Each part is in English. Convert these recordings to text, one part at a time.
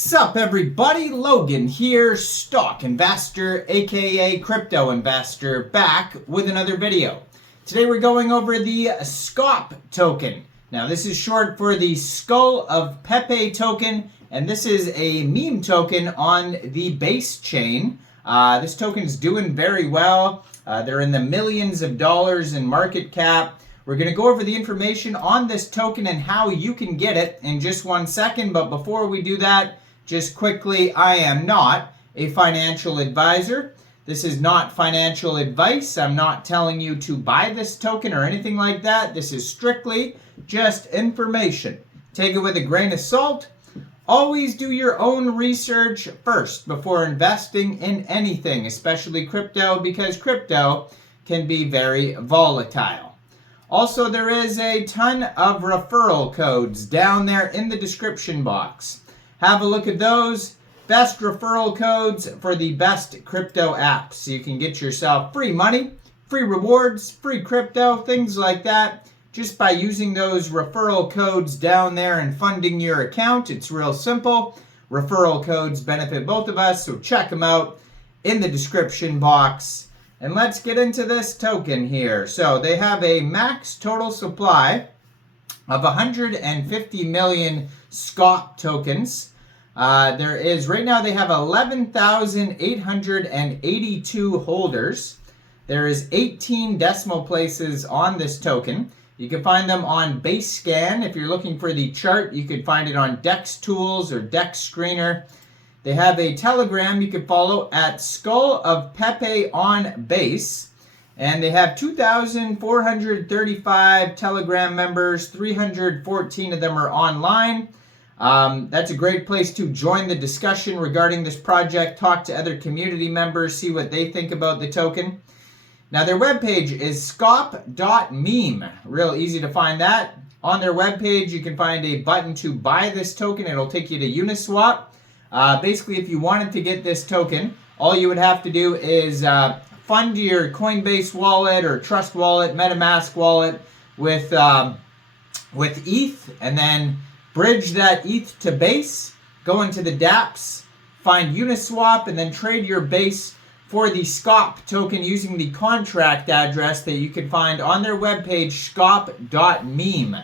Sup everybody, Logan here, stock investor aka crypto investor, back with another video. Today we're going over the SCOP token. Now this is short for the Skull of Pepe token, and this is a meme token on the Base chain. This token is doing very well. They're in the millions of dollars in market cap. We're going to go over the information on this token and how you can get it in just 1 second. But before we do that, just quickly, I am not a financial advisor. This is not financial advice. I'm not telling you to buy this token or anything like that. This is strictly just information. Take it with a grain of salt. Always do your own research first before investing in anything, especially crypto, because crypto can be very volatile. Also, there is a ton of referral codes down there in the description box. Have a look at those. Best referral codes for the best crypto apps. So you can get yourself free money, free rewards, free crypto, things like that, just by using those referral codes down there and funding your account. It's real simple. Referral codes benefit both of us, so check them out in the description box. And let's get into this token here. So they have a max total supply of 150 million SCOP tokens. There is, right now they have 11,882 holders. There is 18 decimal places on this token. You can find them on BaseScan. If you're looking for the chart, you could find it on Dex Tools or Dex Screener. They have a Telegram you can follow at Skull of Pepe on Base. And they have 2,435 Telegram members. 314 of them are online. That's a great place to join the discussion regarding this project, talk to other community members, see what they think about the token. Now their webpage is scop.meme. Real easy to find that. On their webpage you can find a button to buy this token. It'll take you to Uniswap. Basically, if you wanted to get this token, all you would have to do is fund your Coinbase wallet or Trust wallet, MetaMask wallet with ETH, and then bridge that ETH to Base, go into the dApps, find Uniswap, and then trade your Base for the SCOP token using the contract address that you can find on their webpage, scop.meme.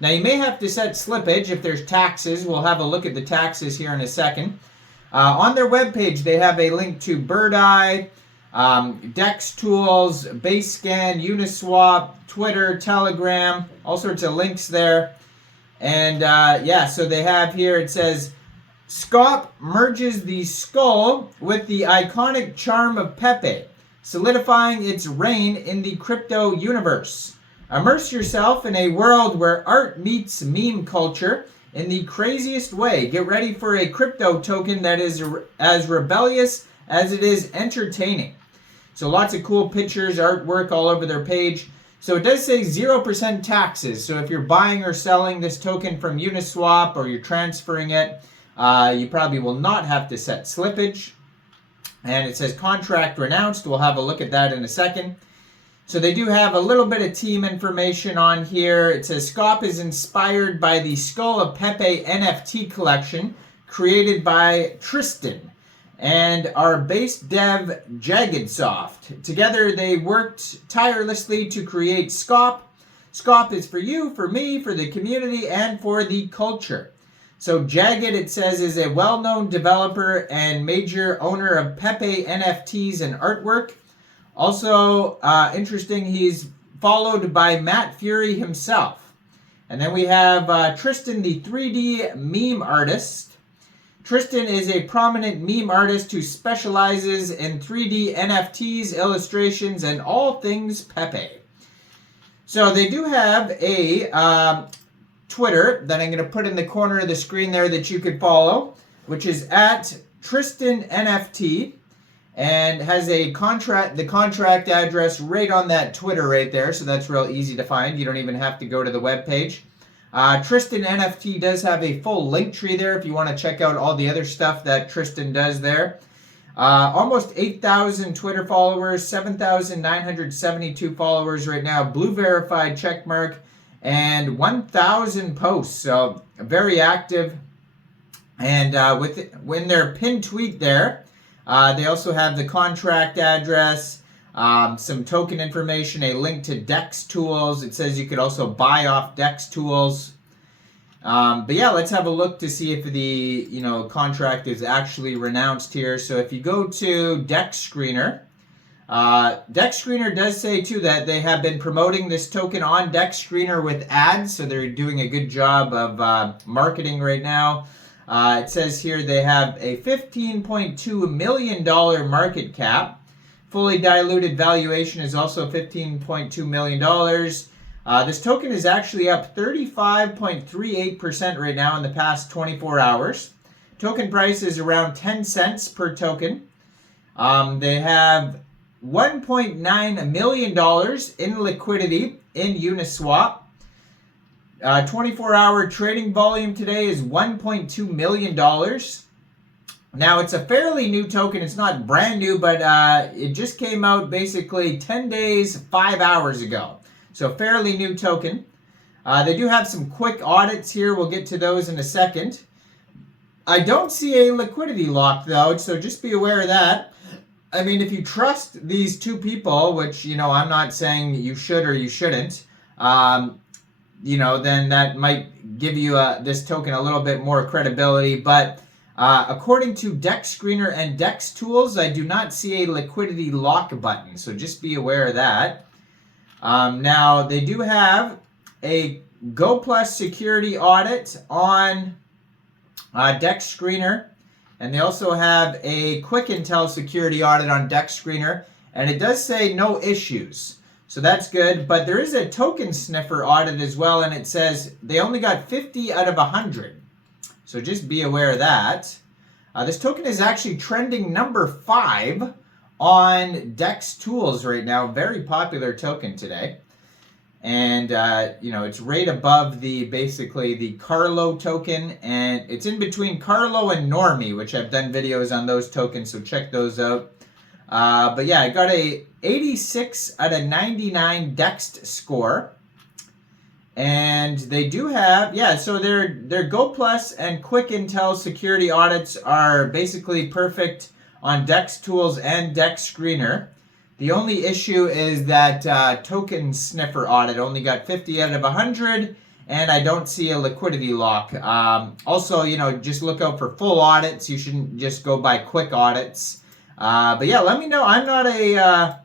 Now you may have to set slippage if there's taxes. We'll have a look at the taxes here in a second. On their webpage, they have a link to Birdeye, Dex Tools, BaseScan, Uniswap, Twitter, Telegram, all sorts of links there. And so they have here, it says, SCOP merges the skull with the iconic charm of Pepe, solidifying its reign in the crypto universe. Immerse yourself in a world where art meets meme culture in the craziest way. Get ready for a crypto token that is as rebellious as it is entertaining. So lots of cool pictures, artwork all over their page. So it does say 0% taxes. So if you're buying or selling this token from Uniswap or you're transferring it, you probably will not have to set slippage. And it says contract renounced. We'll have a look at that in a second. So they do have a little bit of team information on here. It says SCOP is inspired by the Skull of Pepe NFT collection created by Tristan and our base dev Jaggedsoft. Together they worked tirelessly to create SCOP. SCOP is for you, for me, for the community, and for the culture. So Jagged, it says, is a well-known developer and major owner of Pepe NFTs and artwork. Also, interesting, he's followed by Matt Fury himself. And then we have Tristan, the 3D meme artist. Tristan is a prominent meme artist who specializes in 3D NFTs, illustrations, and all things Pepe. So they do have a Twitter that I'm going to put in the corner of the screen there that you could follow, which is at Tristan NFT. And has a the contract address right on that Twitter right there, so that's real easy to find. You don't even have to go to the webpage. Tristan NFT does have a full link tree there if you want to check out all the other stuff that Tristan does there. Almost 8,000 Twitter followers, 7,972 followers right now, blue verified checkmark, and 1,000 posts. So very active. And when their pinned tweet there, they also have the contract address, some token information, a link to DEX tools. It says you could also buy off DEX tools. But yeah, let's have a look to see if the contract is actually renounced here. So if you go to DEX Screener, DEX Screener does say too that they have been promoting this token on DEX Screener with ads, so they're doing a good job of marketing right now. It says here they have a $15.2 million market cap. Fully diluted valuation is also $15.2 million. This token is actually up 35.38% right now in the past 24 hours. Token price is around 10 cents per token. They have $1.9 million in liquidity in Uniswap. 24-hour trading volume today is $1.2 million. Now, it's a fairly new token. It's not brand new, but it just came out basically 10 days, 5 hours ago. So fairly new token. They do have some quick audits here. We'll get to those in a second. I don't see a liquidity lock, though, so just be aware of that. I mean, if you trust these two people, which, I'm not saying you should or you shouldn't, then that might give you this token a little bit more credibility. But according to DEX Screener and DEX Tools, I do not see a liquidity lock button, so just be aware of that. Now, they do have a GoPlus security audit on DEX Screener, and they also have a Quick Intel security audit on DEX Screener, and it does say no issues. So that's good, but there is a token sniffer audit as well, and it says they only got 50 out of 100. So just be aware of that. This token is actually trending number 5 on DEX Tools right now. Very popular token today. And, it's right above basically the Carlo token. And it's in between Carlo and Normie, which I've done videos on those tokens, so check those out. But yeah, I got a 86 out of 99 DEX score. And they do have, so their GoPlus and Quick Intel security audits are basically perfect on DEX Tools and DEX Screener. The only issue is that token sniffer audit only got 50 out of 100, and I don't see a liquidity lock. Also, just look out for full audits. You shouldn't just go by quick audits. But yeah, let me know. I'm not a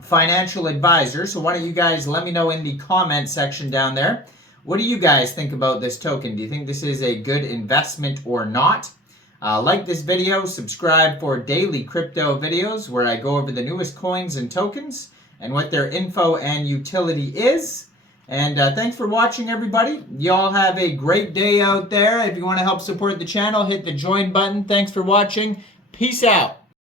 financial advisor, so why don't you guys let me know in the comment section down there. What do you guys think about this token? Do you think this is a good investment or not? Like this video, subscribe for daily crypto videos where I go over the newest coins and tokens and what their info and utility is. And thanks for watching, everybody. Y'all have a great day out there. If you want to help support the channel, hit the join button. Thanks for watching. Peace out.